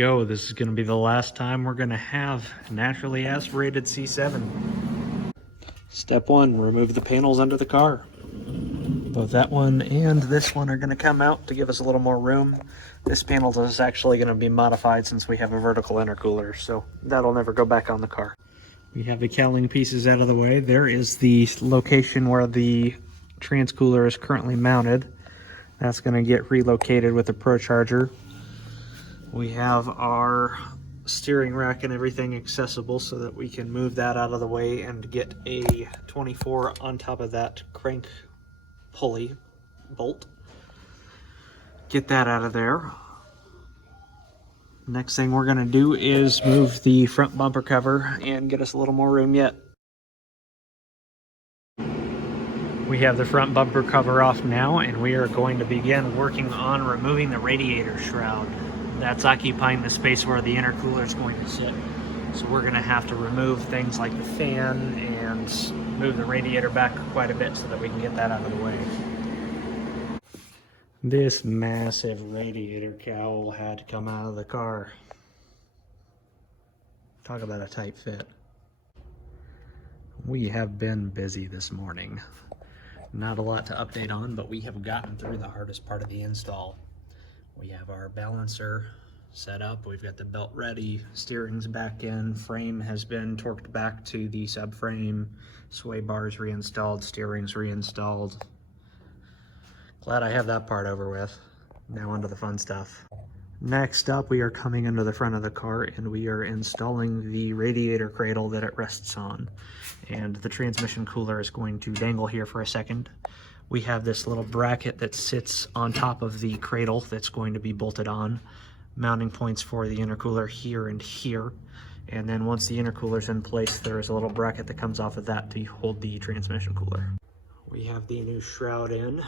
go. This is going to be the last time we're going to have a naturally aspirated C7. Step 1, remove the panels under the car. Both that one and this one are going to come out to give us a little more room. This panel is actually going to be modified since we have a vertical intercooler, so that'll never go back on the car. We have the cowling pieces out of the way. There is the location where the transcooler is currently mounted. That's going to get relocated with the ProCharger. We have our steering rack and everything accessible so that we can move that out of the way and get a 24 on top of that crank pulley bolt. Get that out of there. Next thing we're going to do is move the front bumper cover and get us a little more room yet. We have the front bumper cover off now, and we are going to begin working on removing the radiator shroud. That's occupying the space where the intercooler is going to sit. So we're going to have to remove things like the fan and move the radiator back quite a bit so that we can get that out of the way. This massive radiator cowl had to come out of the car. Talk about a tight fit. We have been busy this morning. Not a lot to update on, but we have gotten through the hardest part of the install. We have our balancer set up, we've got the belt ready, steering's back in, frame has been torqued back to the subframe, sway bars reinstalled, steering's reinstalled. Glad I have that part over with. Now onto the fun stuff. Next up, we are coming into the front of the car and we are installing the radiator cradle that it rests on. And the transmission cooler is going to dangle here for a second. We have this little bracket that sits on top of the cradle that's going to be bolted on. Mounting points for the intercooler here and here. And then once the intercooler's in place, there is a little bracket that comes off of that to hold the transmission cooler. We have the new shroud in,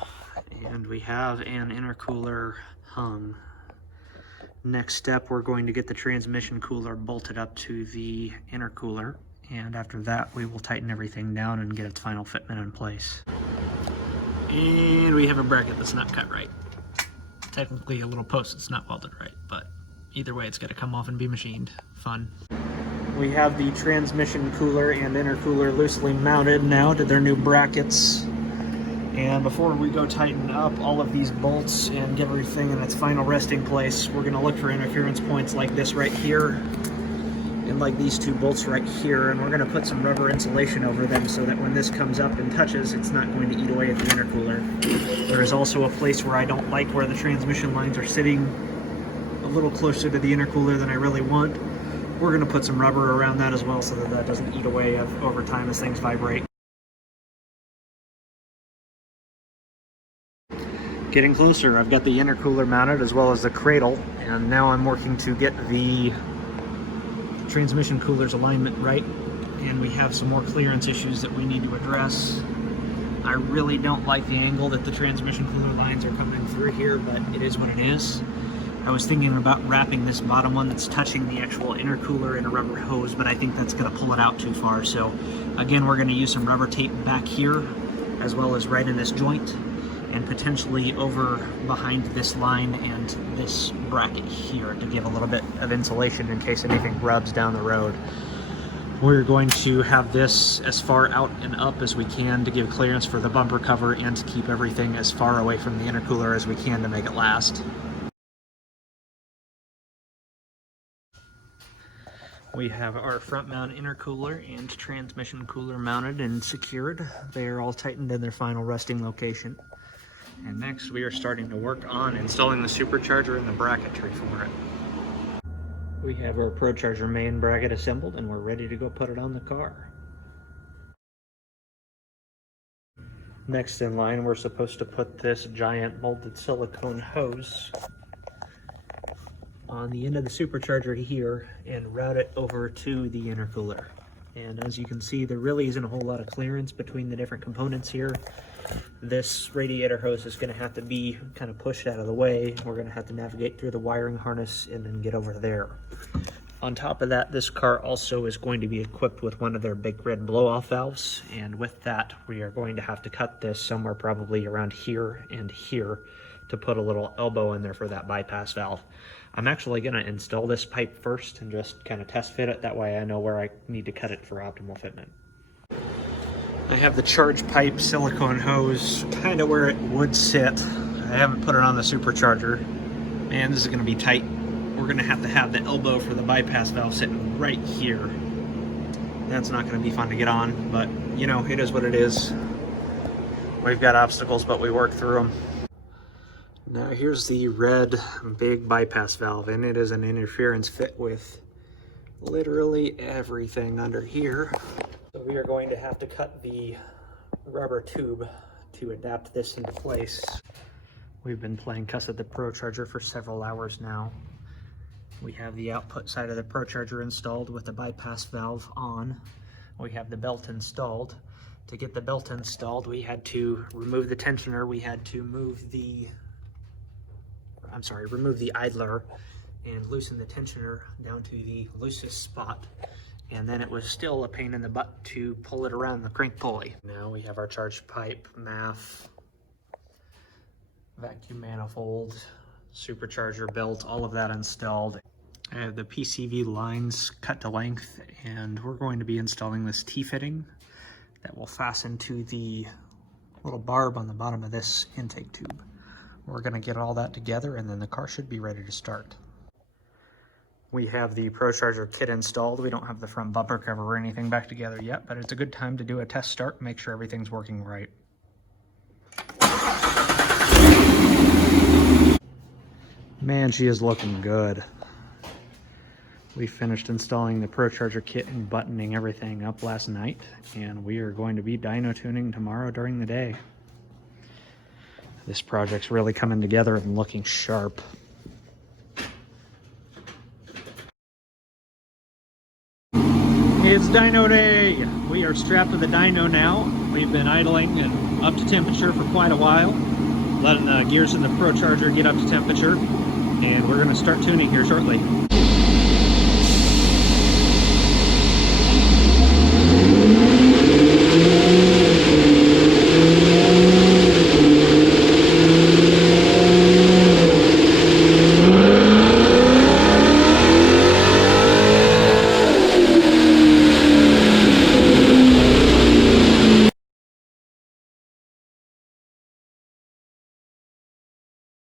and we have an intercooler hung. Next step, we're going to get the transmission cooler bolted up to the intercooler, and after that we will tighten everything down and get its final fitment in place. And we have a bracket that's not cut right. Technically a little post that's not welded right, but either way it's got to come off and be machined. Fun. We have the transmission cooler and intercooler loosely mounted now to their new brackets. And before we go tighten up all of these bolts and get everything in its final resting place, we're going to look for interference points like this right here and like these two bolts right here, and we're going to put some rubber insulation over them so that when this comes up and touches, it's not going to eat away at the intercooler. There is also a place where I don't like where the transmission lines are sitting a little closer to the intercooler than I really want. We're going to put some rubber around that as well so that that doesn't eat away over time as things vibrate. Getting closer, I've got the intercooler mounted as well as the cradle, and now I'm working to get the transmission cooler's alignment right, and we have some more clearance issues that we need to address. I really don't like the angle that the transmission cooler lines are coming through here, but it is what it is. I was thinking about wrapping this bottom one that's touching the actual intercooler in a rubber hose, but I think that's going to pull it out too far. So again, we're going to use some rubber tape back here as well as right in this joint, and potentially over behind this line and this bracket here to give a little bit of insulation in case anything rubs down the road. We're going to have this as far out and up as we can to give clearance for the bumper cover and to keep everything as far away from the intercooler as we can to make it last. We have our front mount intercooler and transmission cooler mounted and secured. They are all tightened in their final resting location. And next we are starting to work on installing the supercharger and the bracketry for it. We have our ProCharger main bracket assembled and we're ready to go put it on the car. Next in line, we're supposed to put this giant molded silicone hose on the end of the supercharger here and route it over to the intercooler. And as you can see, there really isn't a whole lot of clearance between the different components here. This radiator hose is going to have to be kind of pushed out of the way. We're going to have to navigate through the wiring harness and then get over there. On top of that, this car also is going to be equipped with one of their big red blow-off valves, and with that we are going to have to cut this somewhere probably around here and here to put a little elbow in there for that bypass valve. I'm actually going to install this pipe first and just kind of test fit it. That way I know where I need to cut it for optimal fitment. I have the charge pipe silicone hose kind of where it would sit. I haven't put it on the supercharger. Man, this is going to be tight. We're going to have the elbow for the bypass valve sitting right here. That's not going to be fun to get on, but you know, it is what it is. We've got obstacles, but we work through them. Now here's the red big bypass valve, and it is an interference fit with literally everything under here. So we are going to have to cut the rubber tube to adapt this into place. We've been playing cuss at the ProCharger for several hours now. We have the output side of the ProCharger installed with the bypass valve on. We have the belt installed. To get the belt installed, we had to remove the tensioner. We had to remove the idler and loosen the tensioner down to the loosest spot. And then it was still a pain in the butt to pull it around the crank pulley. Now we have our charge pipe, MAF, vacuum manifold, supercharger belt, all of that installed. I have the PCV lines cut to length, and we're going to be installing this T-fitting that will fasten to the little barb on the bottom of this intake tube. We're going to get all that together, and then the car should be ready to start. We have the ProCharger kit installed. We don't have the front bumper cover or anything back together yet, but it's a good time to do a test start, make sure everything's working right. Man, she is looking good. We finished installing the ProCharger kit and buttoning everything up last night, and we are going to be dyno tuning tomorrow during the day. This project's really coming together and looking sharp. It's dyno day! We are strapped to the dyno now. We've been idling and up to temperature for quite a while, letting the gears in the ProCharger get up to temperature, and we're going to start tuning here shortly.